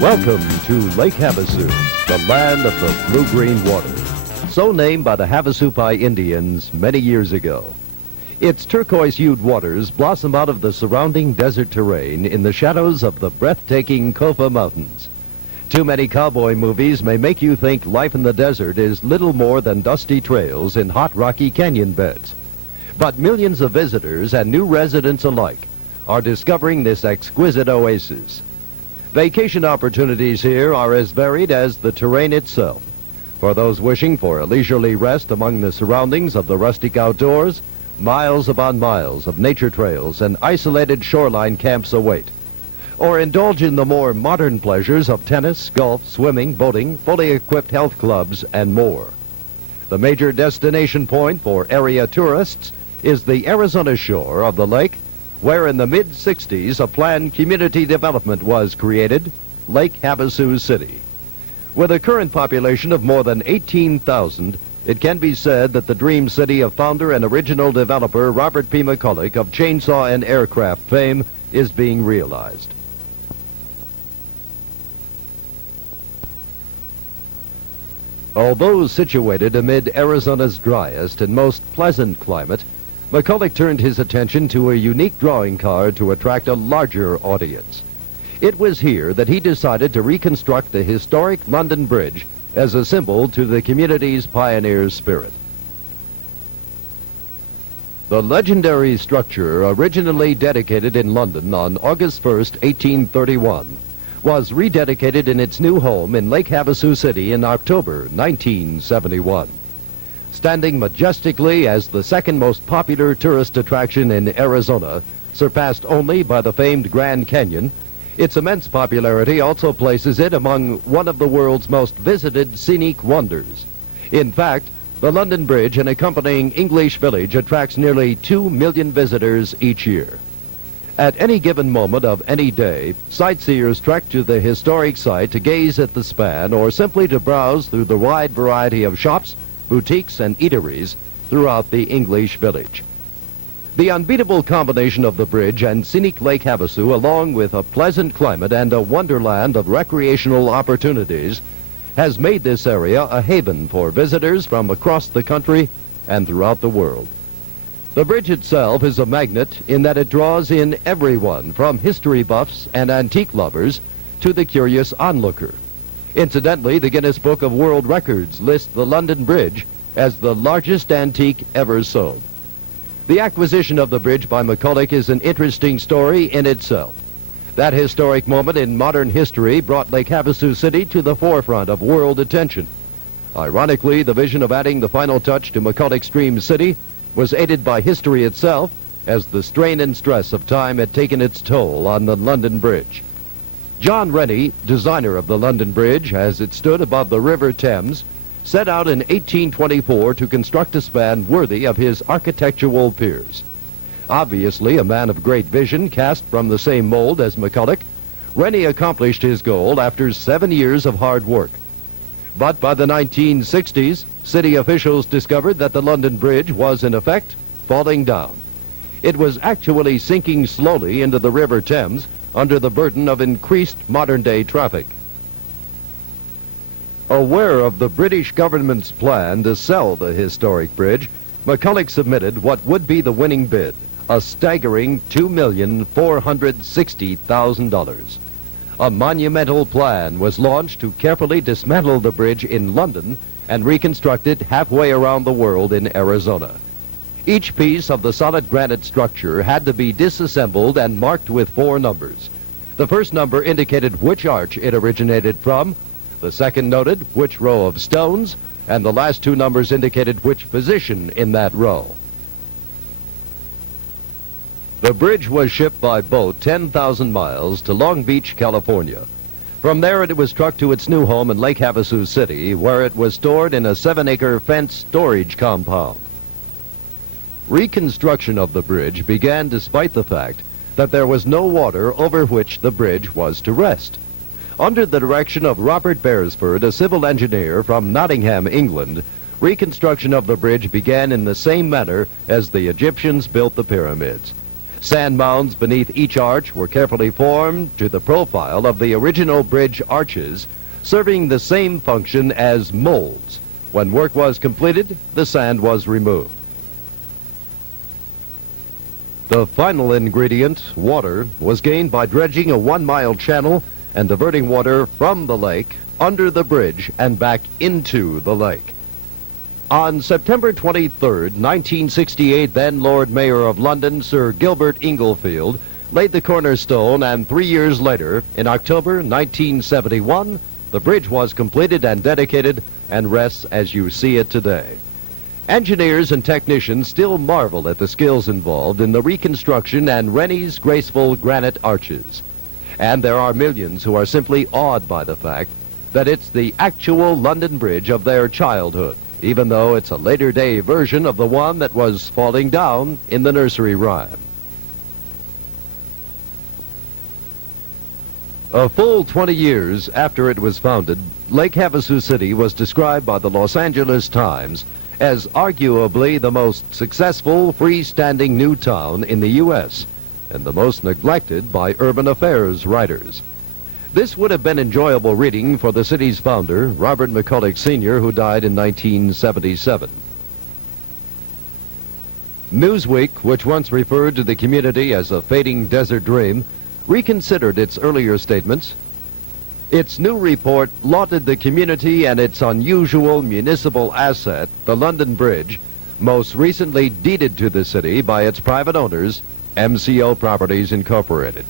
Welcome to Lake Havasu, the land of the blue-green water, so named by the Havasupai Indians many years ago. Its turquoise-hued waters blossom out of the surrounding desert terrain in the shadows of the breathtaking Kofa Mountains. Too many cowboy movies may make you think life in the desert is little more than dusty trails in hot rocky canyon beds. But millions of visitors and new residents alike are discovering this exquisite oasis. Vacation opportunities here are as varied as the terrain itself. For those wishing for a leisurely rest among the surroundings of the rustic outdoors, miles upon miles of nature trails and isolated shoreline camps await. Or indulge in the more modern pleasures of tennis, golf, swimming, boating, fully equipped health clubs, and more. The major destination point for area tourists is the Arizona shore of the lake, where in the mid-60s a planned community development was created, Lake Havasu City. With a current population of more than 18,000, it can be said that the dream city of founder and original developer Robert P. McCulloch of chainsaw and aircraft fame is being realized. Although situated amid Arizona's driest and most pleasant climate, McCulloch turned his attention to a unique drawing card to attract a larger audience. It was here that he decided to reconstruct the historic London Bridge as a symbol to the community's pioneer spirit. The legendary structure, originally dedicated in London on August 1st, 1831, was rededicated in its new home in Lake Havasu City in October 1971. Standing majestically as the second most popular tourist attraction in Arizona, surpassed only by the famed Grand Canyon, its immense popularity also places it among one of the world's most visited scenic wonders. In fact, the London Bridge and accompanying English Village attracts nearly 2 million visitors each year. At any given moment of any day, sightseers trek to the historic site to gaze at the span or simply to browse through the wide variety of shops, boutiques, and eateries throughout the English Village. The unbeatable combination of the bridge and scenic Lake Havasu, along with a pleasant climate and a wonderland of recreational opportunities, has made this area a haven for visitors from across the country and throughout the world. The bridge itself is a magnet in that it draws in everyone from history buffs and antique lovers to the curious onlooker. Incidentally, the Guinness Book of World Records lists the London Bridge as the largest antique ever sold. The acquisition of the bridge by McCulloch is an interesting story in itself. That historic moment in modern history brought Lake Havasu City to the forefront of world attention. Ironically, the vision of adding the final touch to McCulloch's Dream City was aided by history itself, as the strain and stress of time had taken its toll on the London Bridge. John Rennie, designer of the London Bridge as it stood above the River Thames, set out in 1824 to construct a span worthy of his architectural peers. Obviously a man of great vision, cast from the same mold as McCulloch, Rennie accomplished his goal after 7 years of hard work. But by the 1960s, city officials discovered that the London Bridge was in effect falling down. It was actually sinking slowly into the River Thames under the burden of increased modern-day traffic. Aware of the British government's plan to sell the historic bridge, McCulloch submitted what would be the winning bid, a staggering $2,460,000. A monumental plan was launched to carefully dismantle the bridge in London and reconstruct it halfway around the world in Arizona. Each piece of the solid granite structure had to be disassembled and marked with 4 numbers. The first number indicated which arch it originated from, the second noted which row of stones, and the last 2 numbers indicated which position in that row. The bridge was shipped by boat 10,000 miles to Long Beach, California. From there it was trucked to its new home in Lake Havasu City, where it was stored in a 7-acre fenced storage compound. Reconstruction of the bridge began despite the fact that there was no water over which the bridge was to rest. Under the direction of Robert Beresford, a civil engineer from Nottingham, England, reconstruction of the bridge began in the same manner as the Egyptians built the pyramids. Sand mounds beneath each arch were carefully formed to the profile of the original bridge arches, serving the same function as molds. When work was completed, the sand was removed. The final ingredient, water, was gained by dredging a 1-mile channel and diverting water from the lake under the bridge and back into the lake. On September 23, 1968, then Lord Mayor of London, Sir Gilbert Inglefield, laid the cornerstone, and 3 years later, in October 1971, the bridge was completed and dedicated and rests as you see it today. Engineers and technicians still marvel at the skills involved in the reconstruction and Rennie's graceful granite arches. And there are millions who are simply awed by the fact that it's the actual London Bridge of their childhood, even though it's a later day version of the one that was falling down in the nursery rhyme. A full 20 years after it was founded, Lake Havasu City was described by the Los Angeles Times as arguably the most successful freestanding new town in the U.S. and the most neglected by urban affairs writers. This would have been enjoyable reading for the city's founder, Robert McCulloch Sr., who died in 1977. Newsweek, which once referred to the community as a fading desert dream, reconsidered its earlier statements. Its new report lauded the community and its unusual municipal asset, the London Bridge, most recently deeded to the city by its private owners, MCO Properties Incorporated.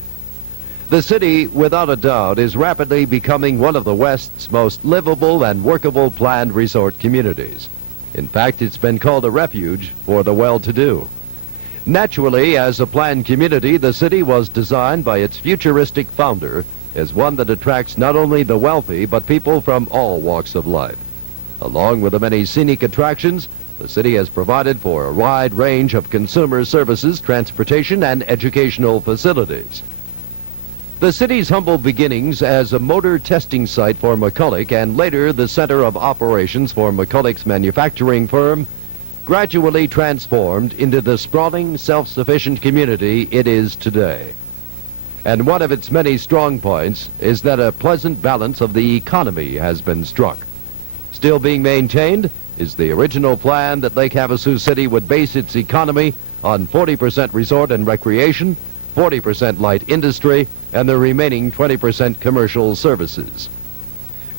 The city, without a doubt, is rapidly becoming one of the West's most livable and workable planned resort communities. In fact, it's been called a refuge for the well-to-do. Naturally, as a planned community, the city was designed by its futuristic founder as one that attracts not only the wealthy, but people from all walks of life. Along with the many scenic attractions, the city has provided for a wide range of consumer services, transportation, and educational facilities. The city's humble beginnings as a motor testing site for McCulloch and later the center of operations for McCulloch's manufacturing firm gradually transformed into the sprawling, self-sufficient community it is today. And one of its many strong points is that a pleasant balance of the economy has been struck. Still being maintained is the original plan that Lake Havasu City would base its economy on 40% resort and recreation, 40% light industry, and the remaining 20% commercial services.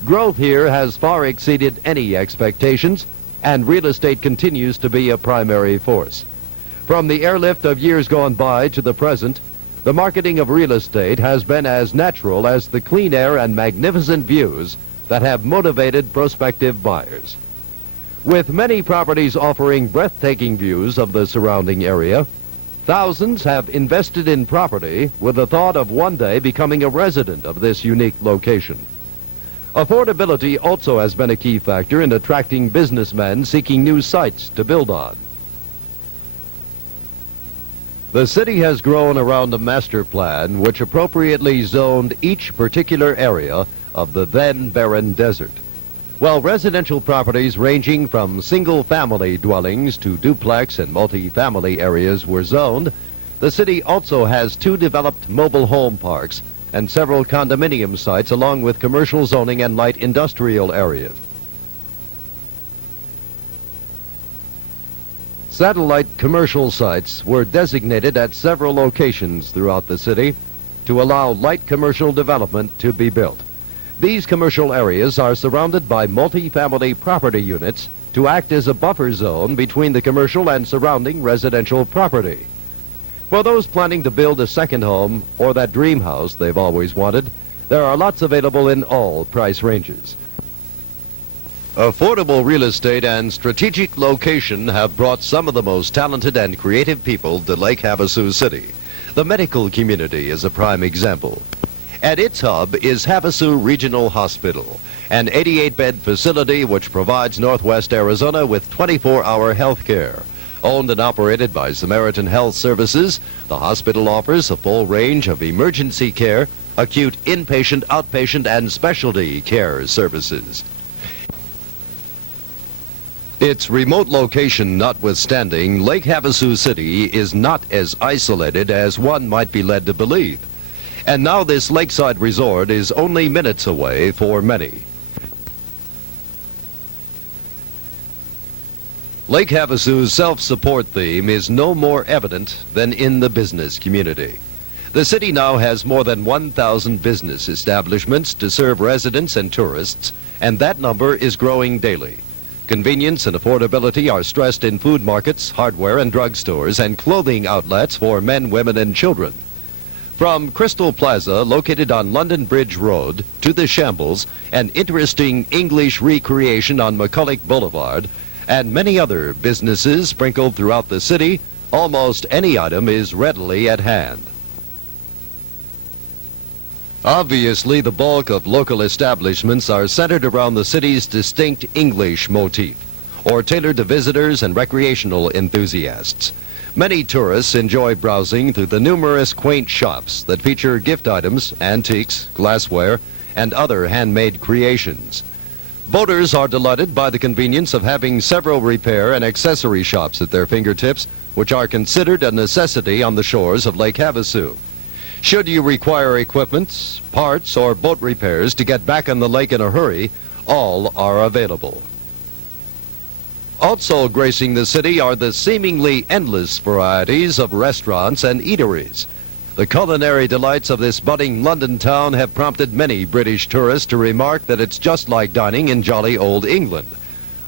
Growth here has far exceeded any expectations, and real estate continues to be a primary force. From the airlift of years gone by to the present, the marketing of real estate has been as natural as the clean air and magnificent views that have motivated prospective buyers. With many properties offering breathtaking views of the surrounding area, thousands have invested in property with the thought of one day becoming a resident of this unique location. Affordability also has been a key factor in attracting businessmen seeking new sites to build on. The city has grown around a master plan which appropriately zoned each particular area of the then barren desert. While residential properties ranging from single-family dwellings to duplex and multi-family areas were zoned, the city also has 2 developed mobile home parks and several condominium sites along with commercial zoning and light industrial areas. Satellite commercial sites were designated at several locations throughout the city to allow light commercial development to be built. These commercial areas are surrounded by multi-family property units to act as a buffer zone between the commercial and surrounding residential property. For those planning to build a second home or that dream house they've always wanted, there are lots available in all price ranges. Affordable real estate and strategic location have brought some of the most talented and creative people to Lake Havasu City. The medical community is a prime example. At its hub is Havasu Regional Hospital, an 88-bed facility which provides Northwest Arizona with 24-hour health care. Owned and operated by Samaritan Health Services, the hospital offers a full range of emergency care, acute inpatient, outpatient, and specialty care services. Its remote location notwithstanding, Lake Havasu City is not as isolated as one might be led to believe. And now this lakeside resort is only minutes away for many. Lake Havasu's self-support theme is no more evident than in the business community. The city now has more than 1,000 business establishments to serve residents and tourists, and that number is growing daily. Convenience and affordability are stressed in food markets, hardware and drugstores, and clothing outlets for men, women, and children. From Crystal Plaza, located on London Bridge Road, to the Shambles, an interesting English recreation on McCulloch Boulevard, and many other businesses sprinkled throughout the city, almost any item is readily at hand. Obviously, the bulk of local establishments are centered around the city's distinct English motif, or tailored to visitors and recreational enthusiasts. Many tourists enjoy browsing through the numerous quaint shops that feature gift items, antiques, glassware, and other handmade creations. Boaters are delighted by the convenience of having several repair and accessory shops at their fingertips, which are considered a necessity on the shores of Lake Havasu. Should you require equipment, parts, or boat repairs to get back on the lake in a hurry, all are available. Also gracing the city are the seemingly endless varieties of restaurants and eateries. The culinary delights of this budding London town have prompted many British tourists to remark that it's just like dining in jolly old England.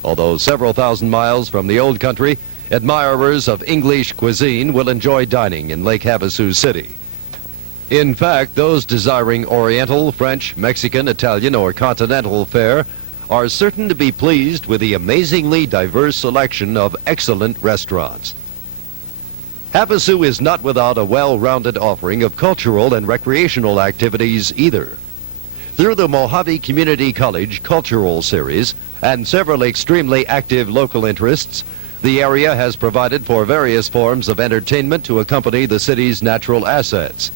Although several thousand miles from the old country, admirers of English cuisine will enjoy dining in Lake Havasu City. In fact, those desiring Oriental, French, Mexican, Italian, or continental fare are certain to be pleased with the amazingly diverse selection of excellent restaurants. Havasu is not without a well-rounded offering of cultural and recreational activities either. Through the Mojave Community College Cultural Series and several extremely active local interests, the area has provided for various forms of entertainment to accompany the city's natural assets.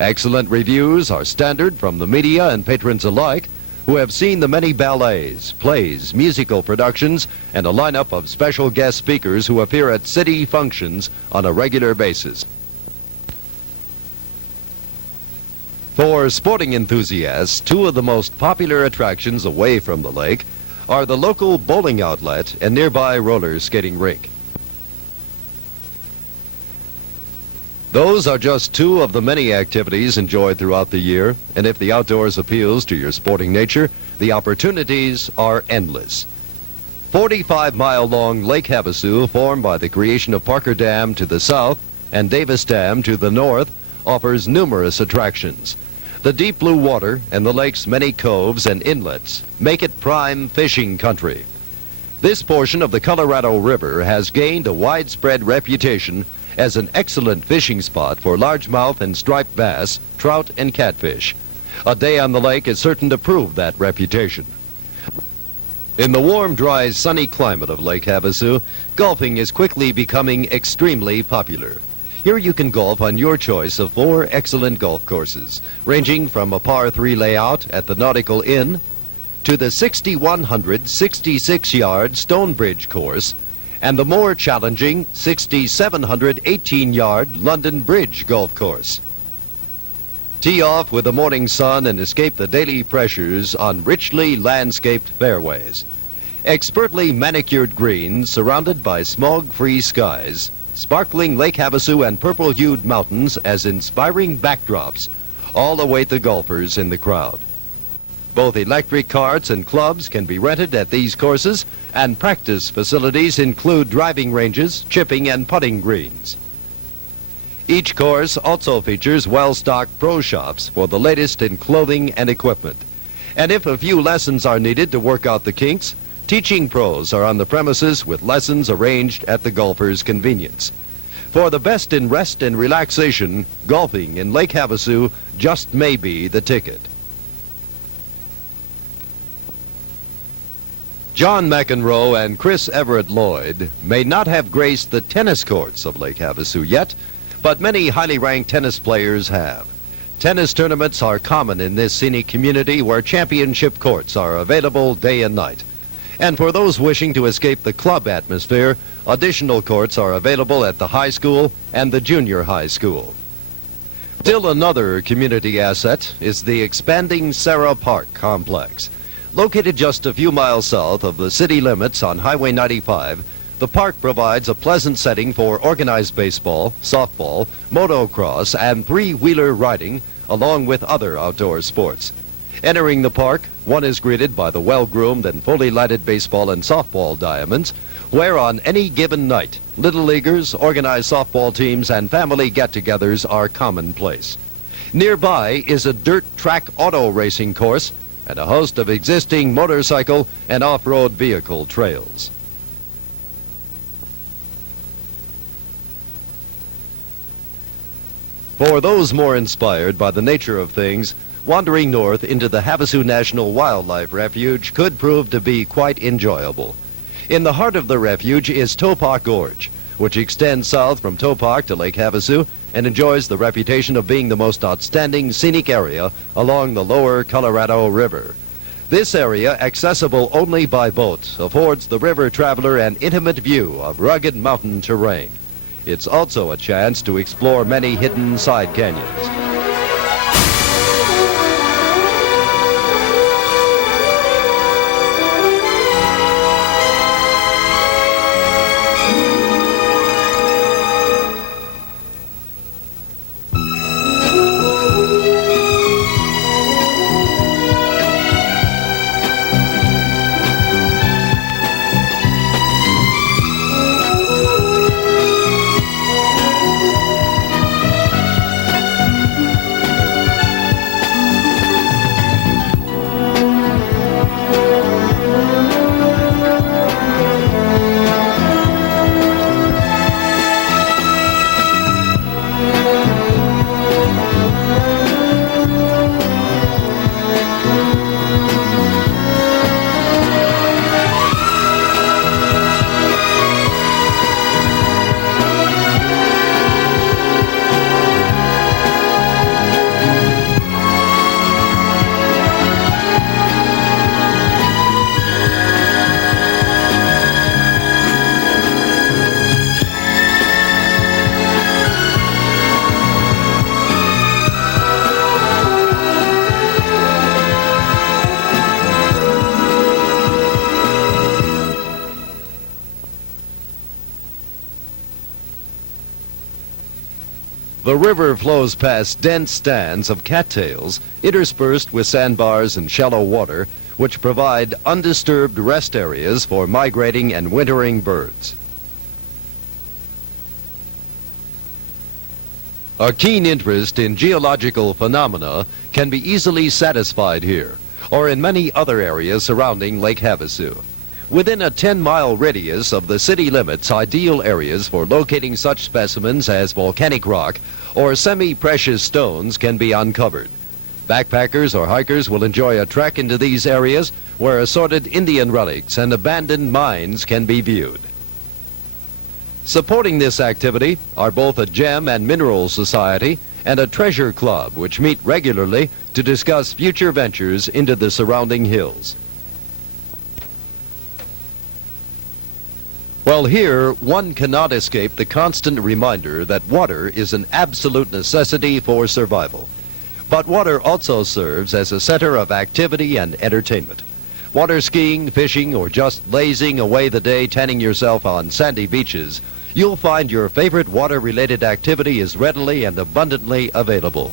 Excellent reviews are standard from the media and patrons alike, who have seen the many ballets, plays, musical productions, and a lineup of special guest speakers who appear at city functions on a regular basis. For sporting enthusiasts, two of the most popular attractions away from the lake are the local bowling outlet and nearby roller skating rink. Those are just two of the many activities enjoyed throughout the year, and if the outdoors appeals to your sporting nature, the opportunities are endless. 45-mile-long Lake Havasu, formed by the creation of Parker Dam to the south and Davis Dam to the north, offers numerous attractions. The deep blue water and the lake's many coves and inlets make it prime fishing country. This portion of the Colorado River has gained a widespread reputation as an excellent fishing spot for largemouth and striped bass, trout, and catfish. A day on the lake is certain to prove that reputation. In the warm, dry, sunny climate of Lake Havasu, golfing is quickly becoming extremely popular. Here you can golf on your choice of 4 excellent golf courses, ranging from a par 3 layout at the Nautical Inn to the 6,100 66-yard Stonebridge course and the more challenging 6,700 18-yard London Bridge golf course. Tee off with the morning sun and escape the daily pressures on richly landscaped fairways. Expertly manicured greens surrounded by smog-free skies, sparkling Lake Havasu and purple-hued mountains as inspiring backdrops all await the golfers in the crowd. Both electric carts and clubs can be rented at these courses, and practice facilities include driving ranges, chipping, and putting greens. Each course also features well-stocked pro shops for the latest in clothing and equipment. And if a few lessons are needed to work out the kinks, teaching pros are on the premises with lessons arranged at the golfer's convenience. For the best in rest and relaxation, golfing in Lake Havasu just may be the ticket. John McEnroe and Chris Everett Lloyd may not have graced the tennis courts of Lake Havasu yet, but many highly ranked tennis players have. Tennis tournaments are common in this scenic community where championship courts are available day and night. And for those wishing to escape the club atmosphere, additional courts are available at the high school and the junior high school. Still another community asset is the expanding Sarah Park complex. Located just a few miles south of the city limits on Highway 95, the park provides a pleasant setting for organized baseball, softball, motocross, and three-wheeler riding, along with other outdoor sports. Entering the park, one is greeted by the well-groomed and fully lighted baseball and softball diamonds, where on any given night, little leaguers, organized softball teams, and family get-togethers are commonplace. Nearby is a dirt track auto racing course and a host of existing motorcycle and off-road vehicle trails. For those more inspired by the nature of things, wandering north into the Havasu National Wildlife Refuge could prove to be quite enjoyable. In the heart of the refuge is Topak Gorge, which extends south from Topak to Lake Havasu and enjoys the reputation of being the most outstanding scenic area along the lower Colorado River. This area, accessible only by boat, affords the river traveler an intimate view of rugged mountain terrain. It's also a chance to explore many hidden side canyons. The river flows past dense stands of cattails interspersed with sandbars and shallow water, which provide undisturbed rest areas for migrating and wintering birds. A keen interest in geological phenomena can be easily satisfied here, or in many other areas surrounding Lake Havasu. Within a 10-mile radius of the city limits, ideal areas for locating such specimens as volcanic rock or semi-precious stones can be uncovered. Backpackers or hikers will enjoy a trek into these areas where assorted Indian relics and abandoned mines can be viewed. Supporting this activity are both a Gem and Mineral Society and a Treasure Club, which meet regularly to discuss future ventures into the surrounding hills. Well, here, one cannot escape the constant reminder that water is an absolute necessity for survival. But water also serves as a center of activity and entertainment. Water skiing, fishing, or just lazing away the day tanning yourself on sandy beaches, you'll find your favorite water-related activity is readily and abundantly available.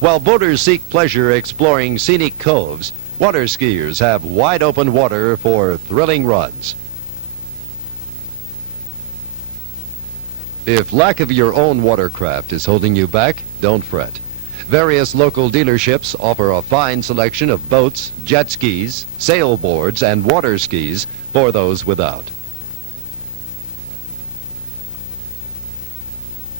While boaters seek pleasure exploring scenic coves, water skiers have wide-open water for thrilling runs. If lack of your own watercraft is holding you back, don't fret. Various local dealerships offer a fine selection of boats, jet skis, sailboards, and water skis for those without.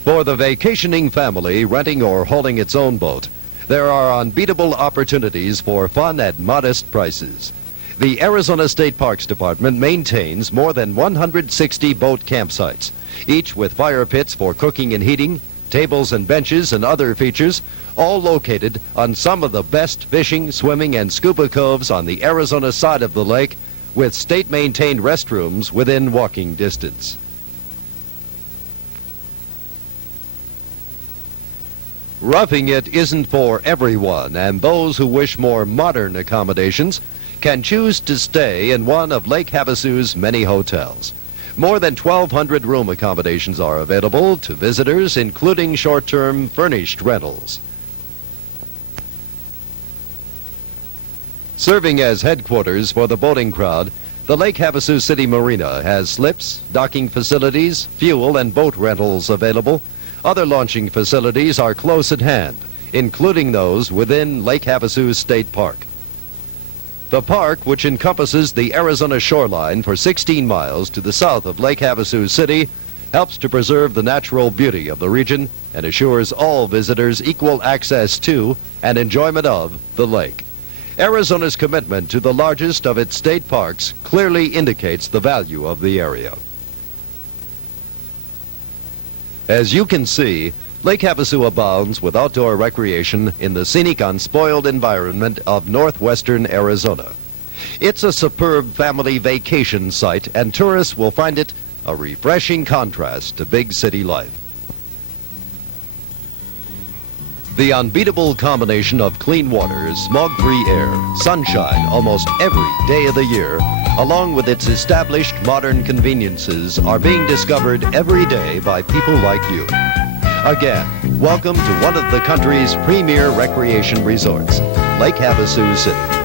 For the vacationing family renting or hauling its own boat, there are unbeatable opportunities for fun at modest prices. The Arizona State Parks Department maintains more than 160 boat campsites, each with fire pits for cooking and heating, tables and benches and other features, all located on some of the best fishing, swimming, and scuba coves on the Arizona side of the lake, with state-maintained restrooms within walking distance. Roughing it isn't for everyone, and those who wish more modern accommodations can choose to stay in one of Lake Havasu's many hotels. More than 1,200 room accommodations are available to visitors, including short-term furnished rentals. Serving as headquarters for the boating crowd, the Lake Havasu City Marina has slips, docking facilities, fuel and boat rentals available. Other launching facilities are close at hand, including those within Lake Havasu State Park. The park, which encompasses the Arizona shoreline for 16 miles to the south of Lake Havasu City, helps to preserve the natural beauty of the region and assures all visitors equal access to and enjoyment of the lake. Arizona's commitment to the largest of its state parks clearly indicates the value of the area. As you can see, Lake Havasu abounds with outdoor recreation in the scenic, unspoiled environment of northwestern Arizona. It's a superb family vacation site, and tourists will find it a refreshing contrast to big city life. The unbeatable combination of clean water, smog-free air, sunshine almost every day of the year, along with its established modern conveniences, are being discovered every day by people like you. Again, welcome to one of the country's premier recreation resorts, Lake Havasu City.